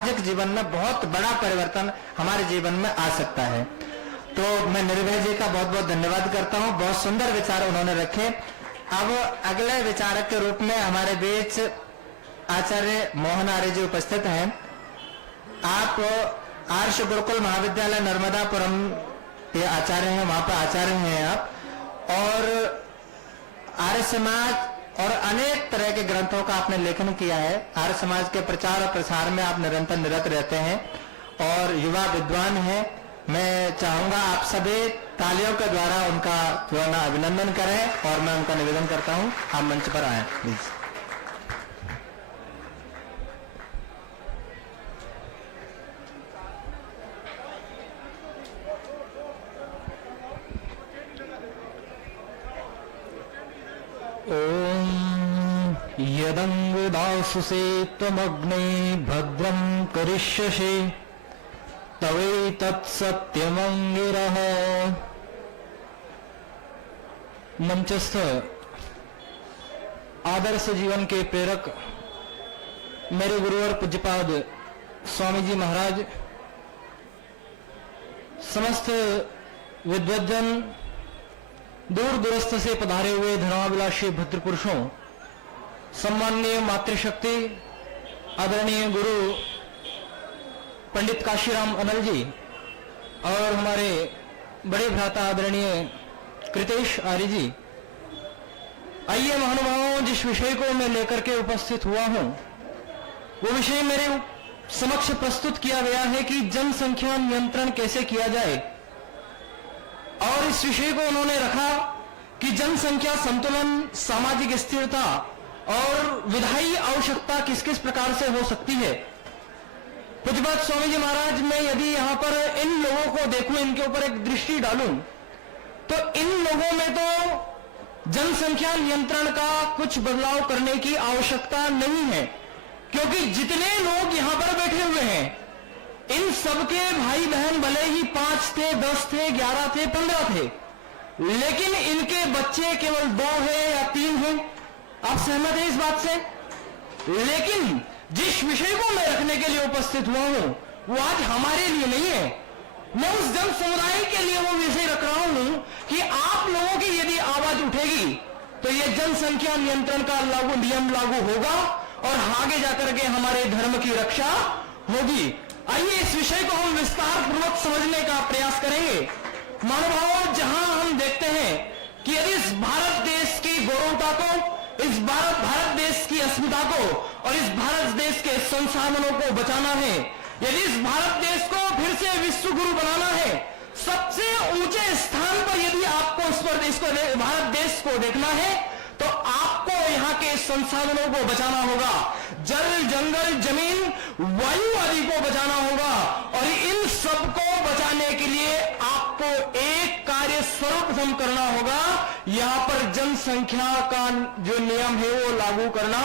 सामाजिक जीवन में बहुत बड़ा परिवर्तन हमारे जीवन में आ सकता है। तो मैं निर्भय जी का बहुत बहुत धन्यवाद करता हूं, बहुत सुंदर विचार उन्होंने रखे। अब अगले विचारक के रूप में हमारे बीच आचार्य मोहन आर्य जी उपस्थित हैं। आप आर्ष गुरुकुल महाविद्यालय नर्मदापुरम के आचार्य हैं, वहां पर आचार्य हैं आप, और आर्य समाज और अनेक तरह के ग्रंथों का आपने लेखन किया है। आर्य समाज के प्रचार और प्रसार में आप निरंतर निरत रहते हैं और युवा विद्वान हैं। मैं चाहूंगा आप सभी तालियों के द्वारा उनका जो है ना अभिनंदन करें और मैं उनका निवेदन करता हूं आप मंच पर आए प्लीज। ओम यदंगदासुसे त्वमग्ने भद्रं करिष्यसि तवैतत्सत्यमंगिरः। मंचस्थ आदर्श जीवन के प्रेरक मेरे गुरुवर पूज्यपाद स्वामी जी महाराज, समस्त विद्वज्जन, दूर दूरस्थ से पधारे हुए धर्माभिलाषी भद्र पुरुषों, सम्माननीय मातृशक्ति आदरणीय गुरु पंडित काशीराम अनल जी और हमारे बड़े भ्राता आदरणीय कृतेश आर्य जी, आइए महानुभावों, जिस विषय को मैं लेकर के उपस्थित हुआ हूं वो विषय मेरे समक्ष प्रस्तुत किया गया है कि जनसंख्या नियंत्रण कैसे किया जाए। और इस विषय को उन्होंने रखा कि जनसंख्या संतुलन, सामाजिक स्थिरता और विधायी आवश्यकता किस किस प्रकार से हो सकती है। पूज्यपाद स्वामी जी महाराज, मैं यदि यहां पर इन लोगों को देखूं, इनके ऊपर एक दृष्टि डालूं, तो इन लोगों में तो जनसंख्या नियंत्रण का कुछ बदलाव करने की आवश्यकता नहीं है, क्योंकि जितने लोग यहां पर बैठे हुए हैं इन सबके भाई बहन भले ही 5 थे, 10 थे, 11 थे, 15 थे, लेकिन इनके बच्चे केवल 2 है या 3 हैं। आप सहमत हैं इस बात से? लेकिन जिस विषय को मैं रखने के लिए उपस्थित हुआ हूं वो आज हमारे लिए नहीं है, मैं उस जन समुदाय के लिए वो विषय रख रहा हूं कि आप लोगों की यदि आवाज उठेगी तो ये जनसंख्या नियंत्रण का नियम लागू होगा और आगे जाकर के हमारे धर्म की रक्षा होगी। आइए इस विषय को हम विस्तार पूर्वक समझने का प्रयास करेंगे। महानुभावों, जहां हम देखते हैं कि यदि इस भारत देश की गौरवता को, इस भारत देश की अस्मिता को और इस भारत देश के संसाधनों को बचाना है, यदि इस भारत देश को फिर से विश्व गुरु बनाना है, सबसे ऊंचे स्थान पर यदि आपको इसको भारत देश को देखना है तो आपको यहां के संसाधनों को बचाना होगा। जल, जंगल, जमीन, वायु आदि को बचाना होगा और इन सबको बचाने के लिए आपको एक कार्य सर्वप्रथम करना होगा, यहां पर जनसंख्या का जो नियम है वो लागू करना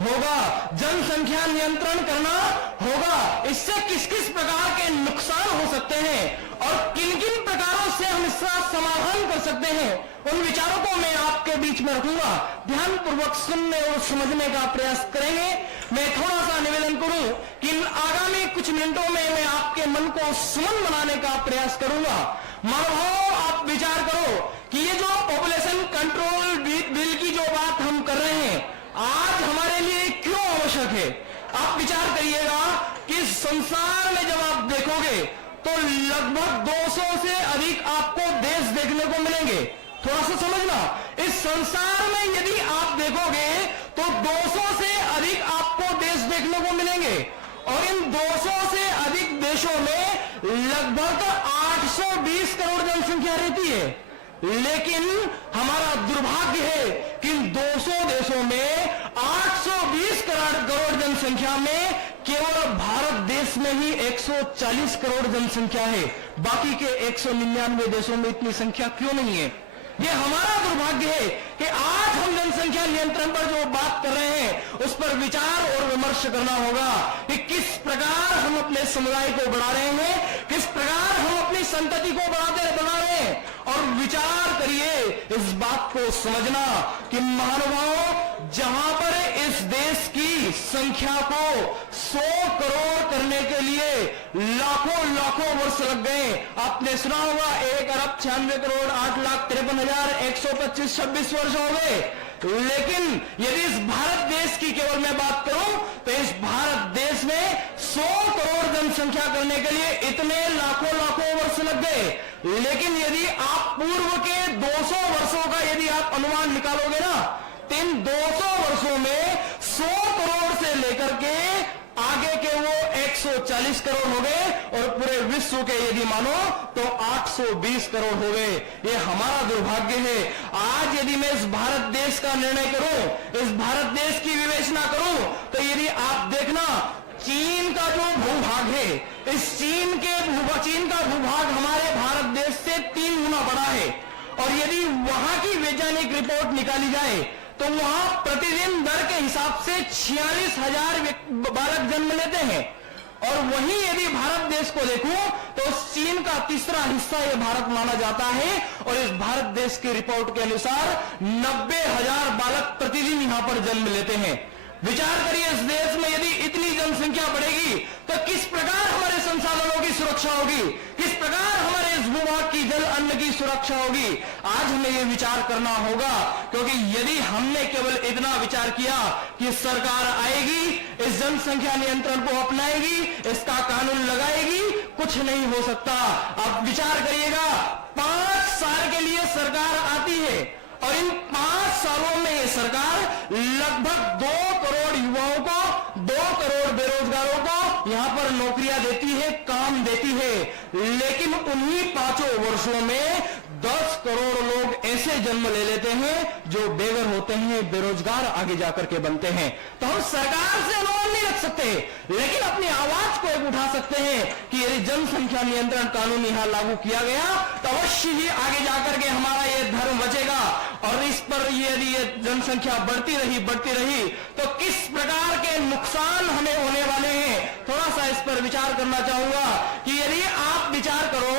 होगा, जनसंख्या नियंत्रण करना होगा। इससे किस किस प्रकार के नुकसान हो सकते हैं और किन किन प्रकारों से हम इसका समाधान कर सकते हैं, उन विचारों को मैं आपके बीच में रखूंगा। ध्यानपूर्वक सुनने और समझने का प्रयास करेंगे। मैं थोड़ा सा निवेदन करूं कि आगामी कुछ मिनटों में मैं आपके मन को सुमन बनाने का प्रयास करूंगा। महानुभावों, आप विचार करो कि ये जो पॉपुलेशन कंट्रोल बिल की जो बात हम कर रहे हैं आज हमारे लिए क्यों आवश्यक है। आप विचार करिएगा कि संसार में जब आप देखोगे तो लगभग 200 से अधिक आपको देश देखने को मिलेंगे। थोड़ा सा समझना, इस संसार में यदि आप देखोगे तो 200 से अधिक आपको देश देखने को मिलेंगे और इन 200 से अधिक देशों में लगभग 820 करोड़ जनसंख्या रहती है। लेकिन हमारा दुर्भाग्य है कि इन 200 देशों में 820 करोड़ जनसंख्या में केवल भारत देश में ही 140 करोड़ जनसंख्या है। बाकी के 199 देशों में इतनी संख्या क्यों नहीं है? ये हमारा दुर्भाग्य है कि आज हम जनसंख्या नियंत्रण पर जो बात कर रहे हैं उस पर विचार और विमर्श करना होगा कि किस प्रकार हम अपने समुदाय को बढ़ा रहे हैं, किस प्रकार हम अपनी संतति को बढ़ा रहे हैं। और विचार करिए, इस बात को समझना कि महानुभावों, जहां पर इस देश की संख्या को 100 करोड़ करने के लिए लाखों वर्ष लग गए। आपने सुना होगा 1,96,08,53,125 वर्ष हो गए। लेकिन यदि इस भारत देश की केवल मैं बात करूं तो इस भारत देश में 100 करोड़ जनसंख्या करने के लिए इतने लाखों वर्ष लग गए। लेकिन यदि आप पूर्व के 200 वर्षों का यदि आप अनुमान निकालोगे ना, तो इन 200 वर्षों में 100 करोड़ से लेकर के आगे के वो 140 करोड़ हो गए और पूरे विश्व के यदि मानो तो 820 करोड़ हो गए। ये हमारा दुर्भाग्य है। आज यदि मैं इस भारत देश का निर्णय करूं, इस भारत देश की विवेचना करूं, तो यदि आप देखना चीन का जो भूभाग है, इस चीन का भूभाग हमारे भारत देश से 3 गुना बड़ा है। और यदि वहां की वैज्ञानिक रिपोर्ट निकाली जाए तो वहां प्रतिदिन दर के हिसाब से 46,000 बालक जन्म लेते हैं। और वहीं यदि भारत देश को देखूं तो चीन का तीसरा हिस्सा यह भारत माना जाता है। और इस भारत देश की रिपोर्ट के अनुसार 90,000 बालक प्रतिदिन यहां पर जन्म लेते हैं। विचार करिए, इस देश में यदि इतनी जनसंख्या बढ़ेगी तो किस प्रकार हमारे संसाधनों की सुरक्षा होगी, किस प्रकार हमारे इस भूभाग की जल अन्न की सुरक्षा होगी। आज हमें यह विचार करना होगा, क्योंकि यदि हमने केवल इतना विचार किया कि सरकार आएगी, इस जनसंख्या नियंत्रण को अपनाएगी, इसका कानून लगाएगी, कुछ नहीं हो सकता। अब विचार करिएगा, 5 साल के लिए सरकार आती है और इन 5 सालों में ये सरकार लगभग 2 करोड़ युवाओं को, 2 करोड़ बेरोजगारों को यहां पर नौकरियां देती है, काम देती है। लेकिन उन्हीं 5 वर्षों में 10 करोड़ लोग ऐसे जन्म ले लेते हैं जो बेघर होते हैं, बेरोजगार आगे जाकर के बनते हैं। तो हम सरकार से अनुमान नहीं रख सकते, लेकिन अपनी आवाज को एक उठा सकते हैं कि यदि जनसंख्या नियंत्रण कानून यहां लागू किया गया तो अवश्य ही आगे जाकर के हमारा यह धर्म बचेगा। और इस पर यदि ये जनसंख्या बढ़ती रही तो किस प्रकार के नुकसान हमें होने वाले हैं, थोड़ा सा इस पर विचार करना चाहूंगा। कि यदि आप विचार करो,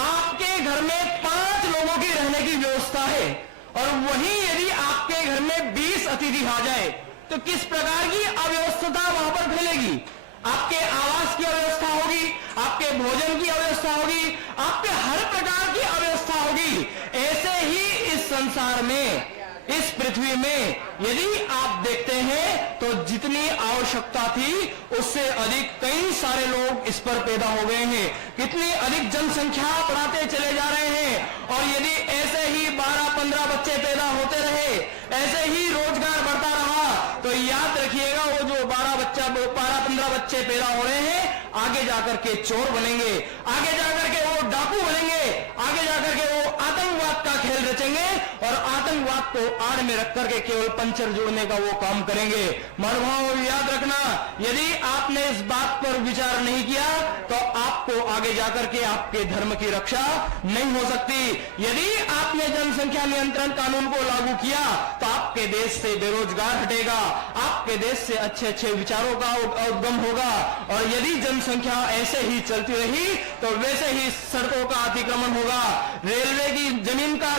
आपके घर में 5 लोगों की रहने की व्यवस्था है और वहीं यदि आपके घर में 20 अतिथि आ जाए तो किस प्रकार की अव्यवस्था वहां पर फैलेगी। आपके आवास की अव्यवस्था होगी, आपके भोजन की अव्यवस्था होगी, आपके हर प्रकार की अव्यवस्था होगी। ऐसे ही इस संसार में, इस पृथ्वी में यदि आप देखते हैं तो जितनी आवश्यकता थी उससे अधिक कई सारे लोग इस पर पैदा हो गए हैं, कितनी अधिक जनसंख्या बढ़ाते चले जा रहे हैं। और यदि ऐसे ही 12-15 बच्चे पैदा होते रहे, ऐसे ही रोजगार बढ़ता रहा, तो याद रखिएगा वो जो 12-15 बच्चे पैदा हो रहे हैं आगे जाकर के चोर बनेंगे, आगे जाकर के वो डाकू बनेंगे, आगे जाकर के वो आतंकवाद का खेल रचेंगे और आतंकवाद को आड़ में रख करके केवल पंचर जोड़ने का वो काम करेंगे। महानुभावों, याद रखना, यदि आपने इस बात पर विचार नहीं किया तो आपको आगे जाकर के आपके धर्म की रक्षा नहीं हो सकती। यदि आपने जनसंख्या नियंत्रण कानून को लागू किया तो आपके देश से बेरोजगार हटेगा, आपके देश से अच्छे विचारों का उद्गम होगा। और यदि जनसंख्या ऐसे ही चलती रही तो वैसे ही सड़कों का अतिक्रमण होगा, रेलवे की जमीन का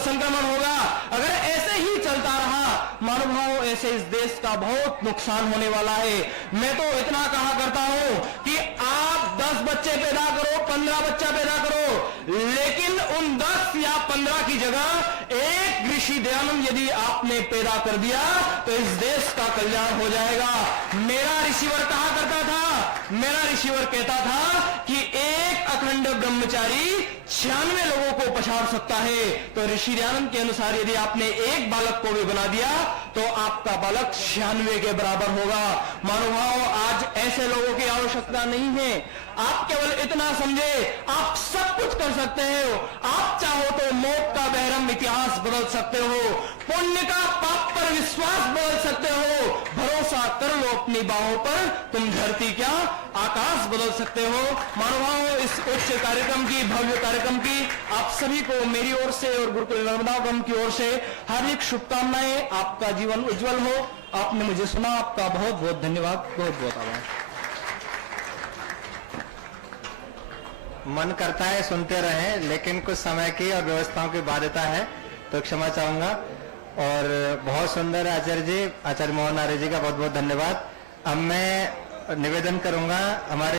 संक्रमण होगा। अगर ऐसे ही चलता रहा महानुभाव, ऐसे इस देश का बहुत नुकसान होने वाला है। मैं तो इतना कहा करता हूं कि आप 10 बच्चे पैदा करो, 15 बच्चा पैदा करो, लेकिन उन 10 या 15 की जगह एक ऋषि दयानंद यदि आपने पैदा कर दिया तो इस देश का कल्याण हो जाएगा। मेरा ऋषिवर कहा करता था, मेरा ऋषिवर कहता था कि एक अखंड ब्रह्मचारी 96 लोगों को पछाड़ सकता है। तो ऋषि दयानंद के अनुसार यदि आपने एक बालक को भी बना दिया तो आपका बालक 96 के बराबर होगा। महानुभाव, आज ऐसे लोगों की आवश्यकता नहीं है। आप केवल इतना समझे, आप सब कुछ कर सकते हो। आप चाहो तो मौत का बहरम इतिहास बदल सकते हो, पुण्य का पाप पर विश्वास बदल सकते हो। भरोसा कर लो अपनी बाहों पर, तुम धरती क्या या आकाश बदल सकते हो। मानवाओं, इस उच्च कार्यक्रम की, भव्य कार्यक्रम की आप सभी को मेरी ओर से और गुरुकुल नर्मदागम की ओर से हार्दिक शुभकामनाएं। आपका जीवन उज्जवल हो। आपने मुझे सुना, आपका बहुत बहुत धन्यवाद, बहुत बहुत आभार। मन करता है सुनते रहें, लेकिन कुछ समय की और व्यवस्थाओं की बाध्यता है, तो क्षमा चाहूंगा। और बहुत सुंदर आचार्य जी, आचार्य मोहन आर्य जी का बहुत बहुत धन्यवाद। अब मैं निवेदन करूंगा हमारे